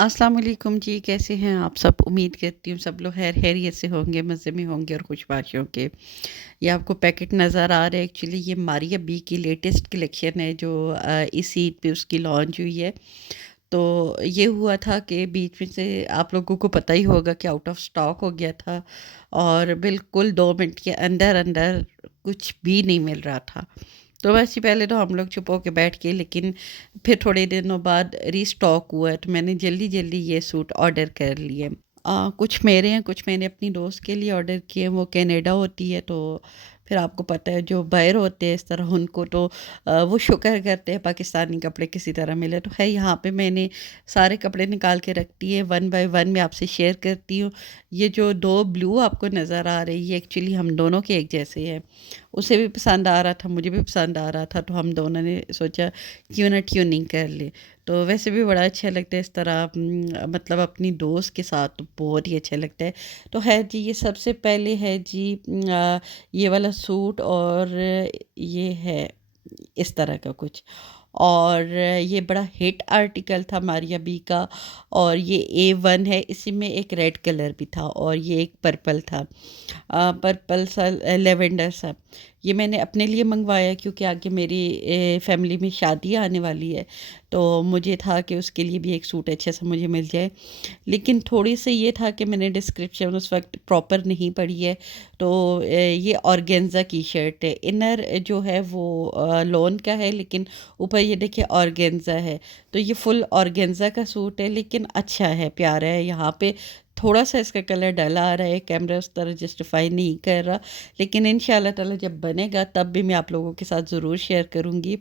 अस्सलाम वालेकुम जी, कैसे हैं आप सब? उम्मीद करती हूँ सब लोग खैरियत से होंगे, मज़े में होंगे और खुशबाश होंगे। ये आपको पैकेट नज़र आ रहा है, एक्चुअली ये मारिया बी की लेटेस्ट कलेक्शन है जो इस ईद पे उसकी लॉन्च हुई है। तो ये हुआ था कि बीच में से आप लोगों को पता ही होगा कि आउट ऑफ स्टॉक हो गया था और बिल्कुल 2 मिनट के अंदर-अंदर कुछ भी नहीं मिल रहा था। तो वैसे पहले तो हम लोग चुप होके बैठ गए, लेकिन फिर थोड़े दिनों बाद रीस्टॉक हुआ तो मैंने जल्दी-जल्दी ये सूट ऑर्डर कर लिए। कुछ मेरे हैं, कुछ मैंने अपनी दोस्त के लिए ऑर्डर किए। वो कनाडा होती है, तो फिर आपको पता है जो बाहर होते हैं इस तरह उनको तो वो शुक्र करते हैं पाकिस्तानी कपड़े किसी तरह मिले। तो है यहाँ पे मैंने सारे कपड़े निकाल के रख दिए, वन बाय वन मैं आपसे शेयर करती हूँ। ये जो 2 ब्लू आपको नज़र आ रही है, एक्चुअली हम दोनों के एक जैसे हैं। उसे भी पसंद आ रहा था, मुझे भी पसंद आ रहा था, तो हम दोनों ने सोचा क्यों ना ट्यूनिंग कर ले। तो वैसे भी बड़ा अच्छा लगता है इस तरह मतलब अपनी दोस्त के साथ तो बहुत ही अच्छा लगता है। तो है जी, ये सबसे पहले है जी ये वाला सूट और ये है इस तरह का कुछ। और ये बड़ा हिट आर्टिकल था मारिया बी का और ये A1 है, इसी में एक रेड कलर भी था और ये एक पर्पल था। पर्पल सा लेवेंडर सा। ये मैंने अपने लिए मंगवाया क्योंकि आगे मेरी फैमिली में शादी आने वाली है, तो मुझे था कि उसके लिए भी एक सूट अच्छा सा मुझे मिल जाए। लेकिन थोड़ी-सी ये था कि मैंने डिस्क्रिप्शन उस वक़्त प्रॉपर नहीं पढ़ी है, तो ये ऑर्गेन्ज़ा की शर्ट है। इनर जो है वो लॉन का है, लेकिन ऊपर ये देखिए ऑर्गेन्ज़ा है। तो ये फुल ऑर्गेन्ज़ा का सूट है, लेकिन अच्छा है, प्यारा है। यहाँ पे थोड़ा-सा इसका कलर डला आ रहा है, कैमरा उस तरह जस्टिफ़ाई नहीं कर रहा, लेकिन इंशाअल्लाह ताला जब बनेगा तब भी मैं आप लोगों के साथ ज़रूर शेयर करूँगी।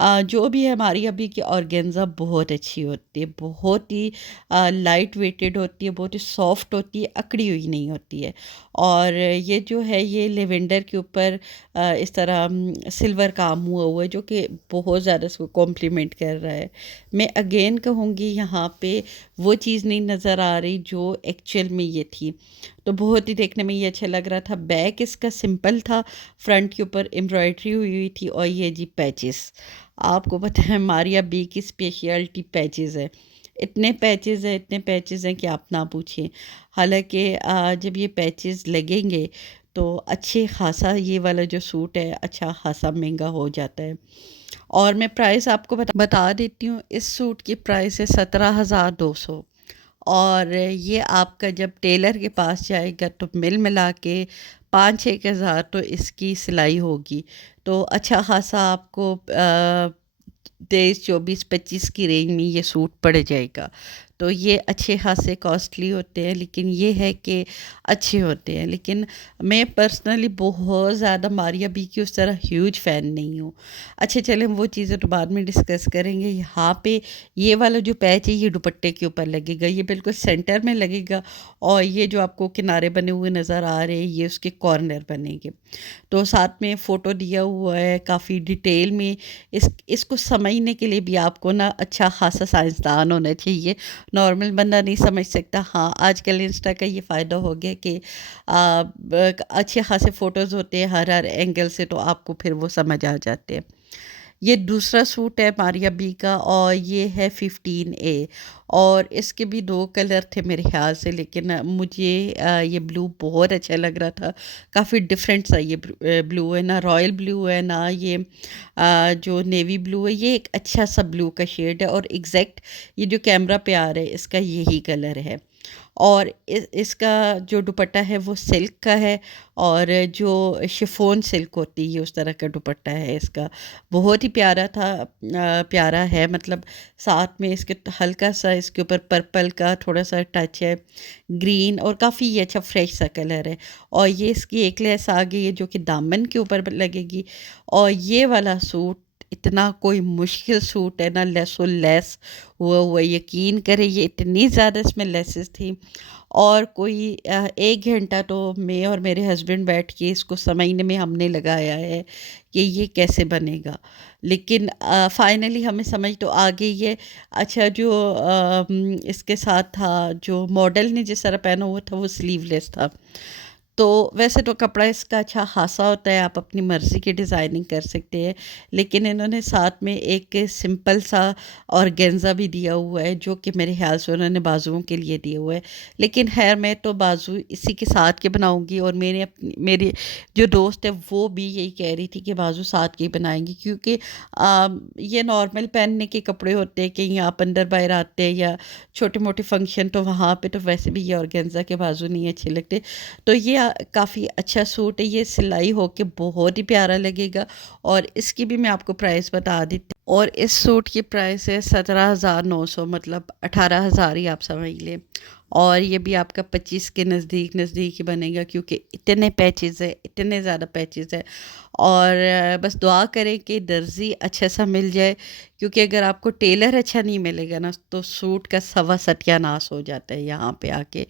जो भी है हमारी अभी की ऑर्गेन्ज़ा बहुत अच्छी होती है, बहुत ही लाइट वेटेड होती है, बहुत ही सॉफ्ट होती है, अकड़ी हुई नहीं होती है। और ये जो है ये लेवेंडर के ऊपर इस तरह सिल्वर काम हुआ हुआ है जो कि बहुत ज़्यादा इसको कॉम्प्लीमेंट कर रहा है। मैं अगेन कहूँगी यहाँ पे वो चीज़ नहीं नज़र आ रही जो एक्चुअल में ये थी। तो बहुत ही देखने में ये अच्छा लग रहा था। बैक इसका सिंपल था, फ्रंट के ऊपर एम्ब्रॉयडरी हुई हुई थी और ये जी पैचेस। आपको पता है मारिया बी की स्पेशलिटी पैचेस है। इतने पैचेस हैं कि आप ना पूछें। हालाँकि जब ये पैचेस लगेंगे तो अच्छे ख़ासा ये वाला जो सूट है अच्छा ख़ासा महंगा हो जाता है। और मैं प्राइस आपको बता देती हूँ, इस सूट की प्राइस है 17,200 और ये आपका जब टेलर के पास जाएगा तो मिल मिला के 5-6 हज़ार तो इसकी सिलाई होगी। तो अच्छा ख़ासा आपको 23, 24, 25 की रेंज में ये सूट पड़ जाएगा। तो ये अच्छे ख़ासे कॉस्टली होते हैं, लेकिन ये है कि अच्छे होते हैं। लेकिन मैं पर्सनली बहुत ज़्यादा मारिया बी की उस तरह ह्यूज फ़ैन नहीं हूँ। अच्छा चलें वो चीज़ें तो बाद में डिस्कस करेंगे। यहाँ पे ये वाला जो पैच है ये दुपट्टे के ऊपर लगेगा, ये बिल्कुल सेंटर में लगेगा और ये जो आपको किनारे बने हुए नज़र आ रहे हैं ये उसके कॉर्नर बनेंगे। तो साथ में फ़ोटो दिया हुआ है काफ़ी डिटेल में। इसको समझने के लिए भी आपको ना अच्छा ख़ासा साइंसदान होना चाहिए, नॉर्मल बंदा नहीं समझ सकता। हाँ, आजकल इंस्टा का ये फ़ायदा हो गया कि अच्छे ख़ासे फ़ोटोज़ होते हैं हर हर एंगल से, तो आपको फिर वो समझ आ जाते हैं। ये दूसरा सूट है मारिया बी का और ये है 15A और इसके भी 2 कलर थे मेरे ख़्याल से, लेकिन मुझे ये ब्लू बहुत अच्छा लग रहा था। काफ़ी डिफरेंट सा ये ब्लू है, ना रॉयल ब्लू है ना ये जो नेवी ब्लू है। ये एक अच्छा सा ब्लू का शेड है और एग्जैक्ट ये जो कैमरा पे आ रहा है इसका यही कलर है। और इसका जो दुपट्टा है वो सिल्क का है और जो शिफॉन सिल्क होती है उस तरह का दुपट्टा है इसका। बहुत ही प्यारा था, प्यारा है मतलब। साथ में इसके हल्का सा इसके ऊपर पर्पल का थोड़ा सा टच है, ग्रीन और काफ़ी ये अच्छा फ्रेश सा कलर है। और ये इसकी एक लेस आ गई है जो कि दामन के ऊपर लगेगी। और ये वाला सूट इतना कोई मुश्किल सूट है ना, लेसो लेस हुआ यकीन करें, ये इतनी ज़्यादा इसमें लेसेस थी और कोई 1 घंटा तो मैं और मेरे हस्बैंड बैठ के इसको समझने में हमने लगाया है कि ये कैसे बनेगा। लेकिन फाइनली हमें समझ तो आ गई है। अच्छा जो इसके साथ था, जो मॉडल ने जिस तरह पहना हुआ था वो स्लीवलेस था। तो वैसे तो कपड़ा इसका अच्छा खासा होता है, आप अपनी मर्ज़ी की डिज़ाइनिंग कर सकते हैं, लेकिन इन्होंने साथ में एक सिंपल सा ऑर्गेन्ज़ा भी दिया हुआ है, जो कि मेरे ख़्याल से उन्होंने बाजुओं के लिए दिए हुए है। लेकिन ख़ैर मैं तो बाजू इसी के साथ के बनाऊँगी, और मेरी जो दोस्त है वो भी यही कह रही थी कि बाजू साथ के ही बनाएँगी, क्योंकि ये नॉर्मल पहनने के कपड़े होते हैं, कहीं आप अंदर-बाहर आते हैं या छोटे-मोटे फंक्शन, तो वहाँ पे तो वैसे भी ये ऑर्गेन्ज़ा के बाजू नहीं अच्छे लगते। तो ये काफ़ी अच्छा सूट है, ये सिलाई होके बहुत ही प्यारा लगेगा, और इसकी भी मैं आपको प्राइस बता देती हूँ। और इस सूट की प्राइस है 17,900, मतलब 18,000 ही आप समझ लें। और ये भी आपका 25 के नज़दीक नज़दीक ही बनेगा, क्योंकि इतने पैचेज़ है, इतने ज़्यादा पैचेज़ है। और बस दुआ करें कि दर्जी अच्छा सा मिल जाए, क्योंकि अगर आपको टेलर अच्छा नहीं मिलेगा ना, तो सूट का सवा सत्यानाश हो जाता है यहाँ पे आके।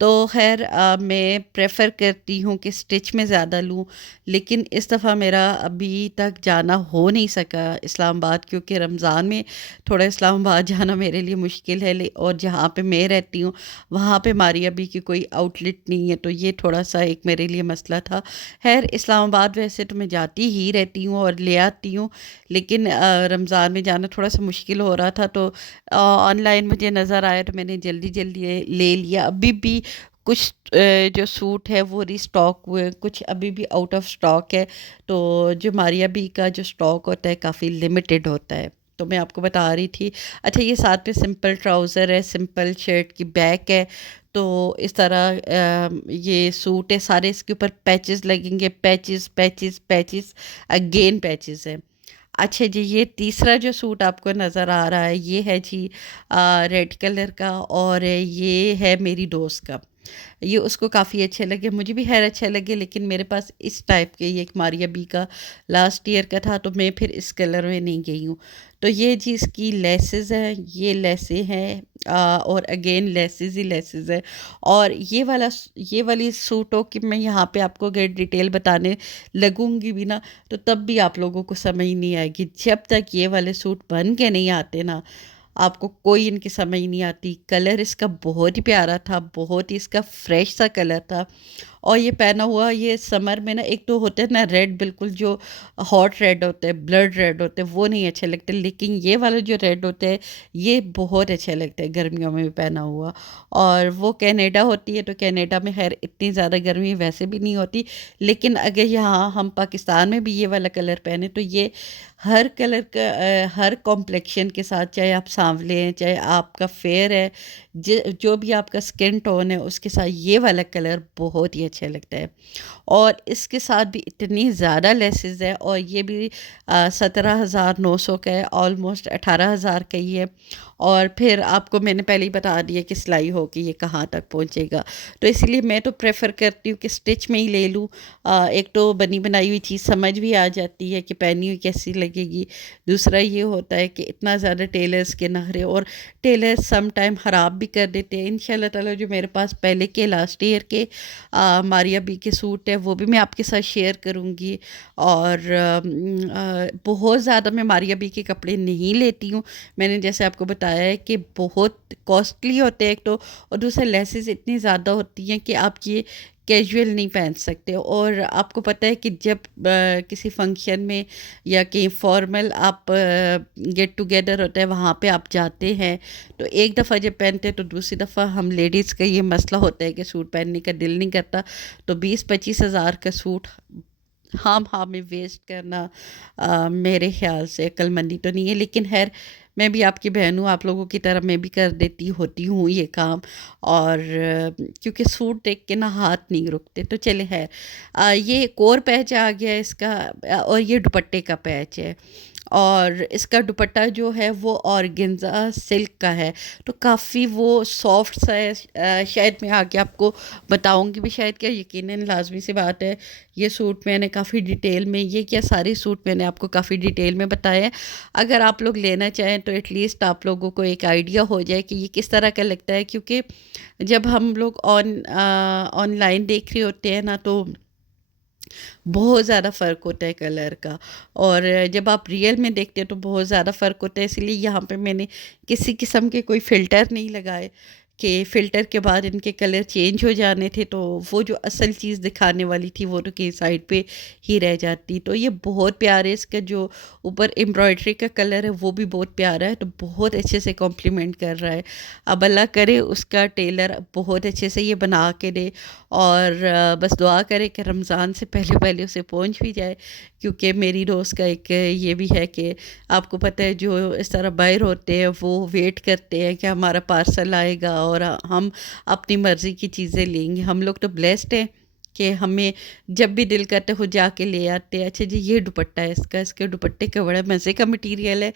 तो ख़ैर मैं प्रेफ़र करती हूँ कि स्टिच में ज़्यादा लूँ, लेकिन इस दफ़ा मेरा अभी तक जाना हो नहीं सका इस्लामाबाद, क्योंकि रमज़ान में थोड़ा इस्लामाबाद जाना मेरे लिए मुश्किल है, और जहाँ पे मैं रहती हूँ वहाँ पे मारिया बी की कोई आउटलेट नहीं है, तो ये थोड़ा-सा एक मेरे लिए मसला था। ख़ैर इस्लामाबाद वैसे तो मैं जाती ही रहती हूँ और ले आती हूँ, लेकिन रमज़ान में जाना थोड़ा-सा मुश्किल हो रहा था, तो ऑनलाइन मुझे नज़र आया तो मैंने जल्दी-जल्दी ले लिया। अभी भी कुछ जो सूट है वो रीस्टॉक हुए हैं, कुछ अभी भी आउट ऑफ स्टॉक है। तो जो मारिया बी का जो स्टॉक होता है काफ़ी लिमिटेड होता है। तो मैं आपको बता रही थी। अच्छा, ये साथ में सिंपल ट्राउज़र है, सिंपल शर्ट की बैक है। तो इस तरह ये सूट है, सारे इसके ऊपर पैचेस लगेंगे, patches patches patches again patches है। अच्छा जी, ये तीसरा जो सूट आपको नज़र आ रहा है ये है जी रेड कलर का, और ये है मेरी दोस्त का। ये उसको काफ़ी अच्छे लगे, मुझे भी खैर अच्छे लगे, लेकिन मेरे पास इस टाइप के, ये एक मारिया बी का लास्ट ईयर का था, तो मैं फिर इस कलर में नहीं गई हूँ। तो ये जी इसकी लेसेस हैं, ये लेसें हैं, और अगेन लेसेस ही लेसेस है। और ये वाली सूटों की मैं यहाँ पे आपको अगर डिटेल बताने लगूंगी भी ना, तो तब भी आप लोगों को समझ नहीं आएगी, जब तक ये वाले सूट बन के नहीं आते ना, आपको कोई इनकी समझ नहीं आती। कलर इसका बहुत ही प्यारा था, बहुत ही इसका फ्रेश सा कलर था। और ये पहना हुआ, ये समर में ना, एक तो होता है ना रेड, बिल्कुल जो हॉट रेड होते हैं, ब्लड रेड होते हैं, वो नहीं अच्छे लगते, लेकिन ये वाले जो रेड होते हैं ये बहुत अच्छे लगते हैं गर्मियों में भी पहना हुआ। और वो कनाडा होती है, तो कनाडा में खैर इतनी ज़्यादा गर्मी वैसे भी नहीं होती, लेकिन अगर यहाँ हम पाकिस्तान में भी ये वाला कलर पहने तो ये हर कलर का हर कॉम्प्लेक्शन के साथ, चाहे आप सांवले हैं, चाहे आपका फेयर है, जो भी आपका स्किन टोन है, उसके साथ ये वाला कलर बहुत ही अच्छा लगता है। और इसके साथ भी इतनी ज़्यादा लेसेस है, और ये भी 17,900 का है, ऑलमोस्ट 18,000 का ही है। और फिर आपको मैंने पहले ही बता दिया कि सिलाई होगी ये कहाँ तक पहुँचेगा, तो इसलिए मैं तो प्रेफर करती हूँ कि स्टिच में ही ले लूँ। एक तो बनी बनाई हुई चीज़ समझ भी आ जाती है कि पहनी हुई कैसी लगेगी। दूसरा ये होता है कि इतना ज़्यादा टेलर्स के नखरे, और टेलर सम टाइम ख़राब भी कर देते हैं। इंशाल्लाह ताला जो मेरे पास पहले के लास्ट ईयर के मारिया बी के सूट है वो भी मैं आपके साथ शेयर करूँगी। और बहुत ज़्यादा मैं मारिया बी के कपड़े नहीं लेती हूँ। मैंने जैसे आपको बताया है कि बहुत कॉस्टली होते हैं एक तो, और दूसरा लेसेस इतनी ज़्यादा होती हैं कि आप ये कैजुअल नहीं पहन सकते। और आपको पता है कि जब किसी फंक्शन में या कहीं फॉर्मल आप गेट टुगेदर होता है वहाँ पे आप जाते हैं, तो एक दफ़ा जब पहनते हैं तो दूसरी दफ़ा हम लेडीज़ का ये मसला होता है कि सूट पहनने का दिल नहीं करता। तो 20-25 हज़ार का सूट हाँ में वेस्ट करना मेरे ख़्याल से अक्लमंदी तो नहीं है, लेकिन खैर मैं भी आपकी बहन हूँ, आप लोगों की तरह मैं भी कर देती होती हूँ ये काम। और क्योंकि सूट देख के ना हाथ नहीं रुकते, तो चले खैर ये एक और पैच आ गया है इसका। और ये दुपट्टे का पैच है, और इसका दुपट्टा जो है वो ऑर्गेन्जा सिल्क का है, तो काफ़ी वो सॉफ्ट सा है। शायद मैं आगे आपको बताऊंगी भी शायद, क्या यकीनन लाजमी सी बात है। ये सूट मैंने काफ़ी डिटेल में, ये क्या सारे सूट मैंने आपको काफ़ी डिटेल में बताए हैं। अगर आप लोग लेना चाहें तो एटलीस्ट आप लोगों को एक आइडिया हो जाए कि ये किस तरह का लगता है, क्योंकि जब हम लोग ऑनलाइन देख रहे होते हैं ना, तो बहुत ज़्यादा फ़र्क होता है कलर का, और जब आप रियल में देखते हैं तो बहुत ज़्यादा फ़र्क होता है। इसलिए यहाँ पे मैंने किसी किस्म के कोई फ़िल्टर नहीं लगाए कि फ़िल्टर के बाद इनके कलर चेंज हो जाने थे, तो वो जो असल चीज़ दिखाने वाली थी वो तो की साइड पे ही रह जाती। तो ये बहुत प्यारे, इसका जो ऊपर एम्ब्रॉयडरी का कलर है वो भी बहुत प्यारा है, तो बहुत अच्छे से कॉम्प्लीमेंट कर रहा है। अब अल्लाह करे उसका टेलर बहुत अच्छे से ये बना के दे, और बस दुआ करें कि रमज़ान से पहले पहले उसे पहुंच भी जाए, क्योंकि मेरी दोस्त का एक ये भी है कि आपको पता है जो इस तरह बाहर होते हैं वो वेट करते हैं कि हमारा पार्सल आएगा और हम अपनी मर्ज़ी की चीज़ें लेंगे। हम लोग तो ब्लेस्ड हैं कि हमें जब भी दिल करता है खुद जाके ले आते हैं। अच्छा जी, ये दुपट्टा है इसका, इसके दुपट्टे का बड़ा मज़े का मटेरियल है,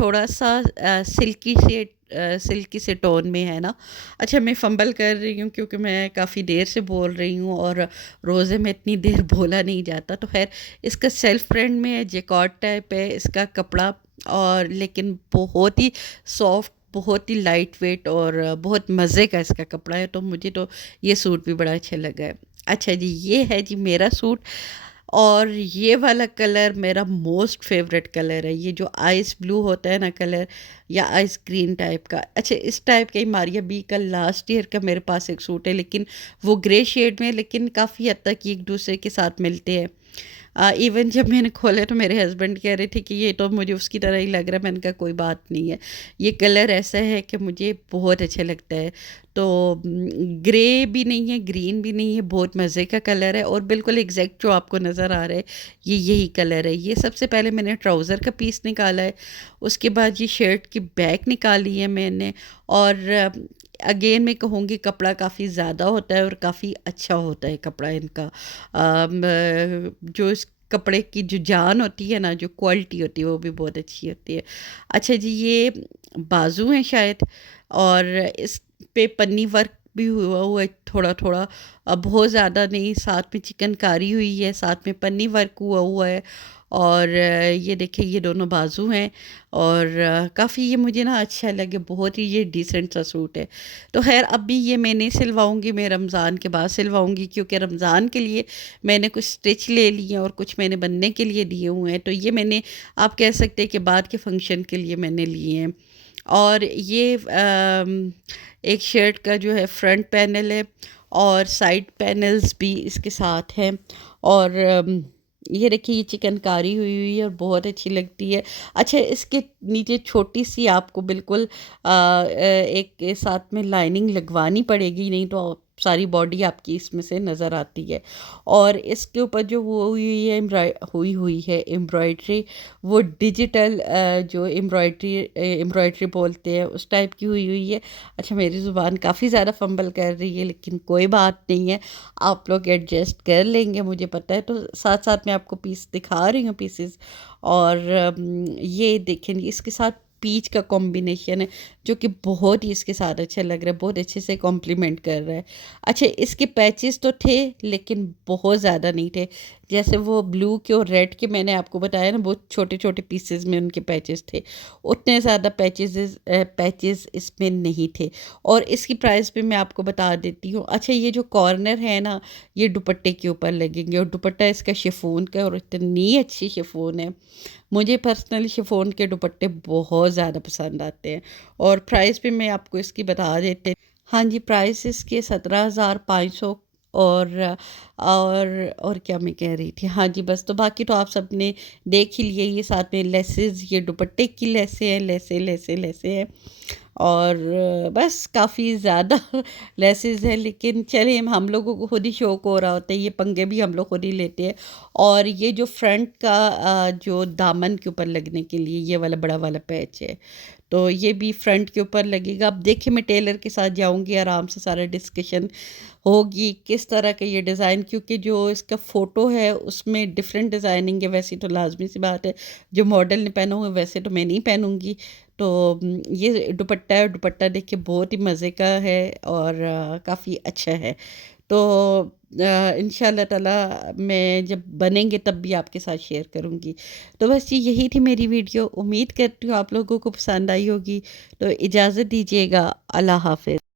थोड़ा सा सिल्की से टोन में है ना। अच्छा, मैं फंबल कर रही हूँ क्योंकि मैं काफ़ी देर से बोल रही हूँ और रोज़े में इतनी देर बोला नहीं जाता। तो खैर, इसका सेल्फ प्रिंट में है, जैकार्ड टाइप है इसका कपड़ा, और लेकिन बहुत ही सॉफ्ट, बहुत ही लाइट वेट और बहुत मज़े का इसका कपड़ा है। तो मुझे तो ये सूट भी बड़ा अच्छा लगा है। अच्छा जी, ये है जी मेरा सूट, और ये वाला कलर मेरा मोस्ट फेवरेट कलर है। ये जो आइस ब्लू होता है ना कलर, या आइस ग्रीन टाइप का। अच्छा, इस टाइप का ही मारिया बी का लास्ट ईयर का मेरे पास एक सूट है, लेकिन वो ग्रे शेड में है, लेकिन काफ़ी हद तक ये एक दूसरे के साथ मिलते हैं। इवन जब मैंने खोला तो मेरे हस्बैंड कह रहे थे कि ये तो मुझे उसकी तरह ही लग रहा है। मैंने कहा कोई बात नहीं है, ये कलर ऐसा है कि मुझे बहुत अच्छा लगता है। तो ग्रे भी नहीं है, ग्रीन भी नहीं है, बहुत मज़े का कलर है, और बिल्कुल एग्जैक्ट जो आपको नज़र आ रहा है ये यही कलर है। ये सबसे पहले मैंने ट्राउज़र का पीस निकाला है, उसके बाद ये शर्ट की बैक निकाली है मैंने, और अगेन मैं कहूँगी कपड़ा काफ़ी ज़्यादा होता है और काफ़ी अच्छा होता है कपड़ा इनका। जो इस कपड़े की जो जान होती है ना, जो क्वालिटी होती है वो भी बहुत अच्छी होती है। अच्छा जी, ये बाजू हैं शायद, और इस पे पन्नी वर्क भी हुआ हुआ है थोड़ा थोड़ा, अब बहुत ज़्यादा नहीं, साथ में चिकनकारी हुई है, साथ में पन्नी वर्क हुआ हुआ है। और ये देखिए ये दोनों बाजू हैं, और काफ़ी ये मुझे ना अच्छा लगे, बहुत ही ये डिसेंट सा सूट है। तो खैर अब भी ये मैं नहीं सिलवाऊँगी, मैं रमज़ान के बाद सिलवाऊँगी, क्योंकि रमज़ान के लिए मैंने कुछ स्टिच ले लिए हैं और कुछ मैंने बनने के लिए दिए हुए हैं। तो ये मैंने, आप कह सकते हैं कि बाद के फंक्शन के लिए मैंने लिए हैं। और ये एक शर्ट का जो है फ्रंट पैनल है, और साइड पैनल्स भी इसके साथ हैं। और ये देखिए ये चिकनकारी हुई हुई है और बहुत अच्छी लगती है। अच्छा, इसके नीचे छोटी सी आपको बिल्कुल एक साथ में लाइनिंग लगवानी पड़ेगी, नहीं तो सारी बॉडी आपकी इसमें से नज़र आती है। और इसके ऊपर जो वो हुई हुई है एम्ब्रॉयड्री, वो डिजिटल जो एम्ब्रॉयड्री बोलते हैं उस टाइप की हुई हुई है। अच्छा, मेरी ज़ुबान काफ़ी ज़्यादा फंबल कर रही है, लेकिन कोई बात नहीं है, आप लोग एडजस्ट कर लेंगे मुझे पता है। तो साथ साथ मैं आपको पीस दिखा रही हूँ, पीसेस। और ये देखें इसके साथ पीच का कॉम्बिनेशन है, जो कि बहुत ही इसके साथ अच्छा लग रहा है, बहुत अच्छे से कॉम्प्लीमेंट कर रहा है। अच्छा, इसके पैचेस तो थे लेकिन बहुत ज़्यादा नहीं थे, जैसे वो ब्लू के और रेड के मैंने आपको बताया ना, बहुत छोटे छोटे पीसेस में उनके पैचेस थे, उतने ज़्यादा पैचेस इसमें नहीं थे। और इसकी प्राइस भी मैं आपको बता देती हूँ। अच्छा, ये जो कॉर्नर है ना, ये दुपट्टे के ऊपर लगेंगे, और दुपट्टा इसका शिफॉन का, और इतनी अच्छी शिफॉन है। मुझे पर्सनली शिफॉन के दुपट्टे बहुत ज़्यादा पसंद आते हैं। और प्राइस भी मैं आपको इसकी बता देते, हाँ जी, प्राइस इसके 17,500। और क्या मैं कह रही थी, हाँ जी बस, तो बाकी तो आप सबने देख ही लिए। ये साथ में लेसेस, ये दुपट्टे की लेसें हैं, लेसें हैं। और बस काफ़ी ज़्यादा लेसेस हैं, लेकिन चलिए हम लोगों को खुद ही शौक हो रहा होता है, ये पंगे भी हम लोग खुद ही लेते हैं। और ये जो फ्रंट का जो दामन के ऊपर लगने के लिए ये वाला बड़ा वाला पैच है, तो ये भी फ्रंट के ऊपर लगेगा। अब देखिए मैं टेलर के साथ जाऊंगी, आराम से सारा डिस्कशन होगी किस तरह का ये डिज़ाइन, क्योंकि जो इसका फ़ोटो है उसमें डिफरेंट डिज़ाइनिंग है। वैसे तो लाजमी सी बात है, जो मॉडल ने पहना हुआ है वैसे तो मैं नहीं पहनूंगी। तो ये दुपट्टा है, दुपट्टा देख के बहुत ही मज़े का है, और काफ़ी अच्छा है। तो इंशाल्लाह ताला मैं जब बनेंगे तब भी आपके साथ शेयर करूँगी। तो बस जी यही थी मेरी वीडियो, उम्मीद करती हूँ आप लोगों को पसंद आई होगी। तो इजाज़त दीजिएगा, अल्लाह हाफ़िज़।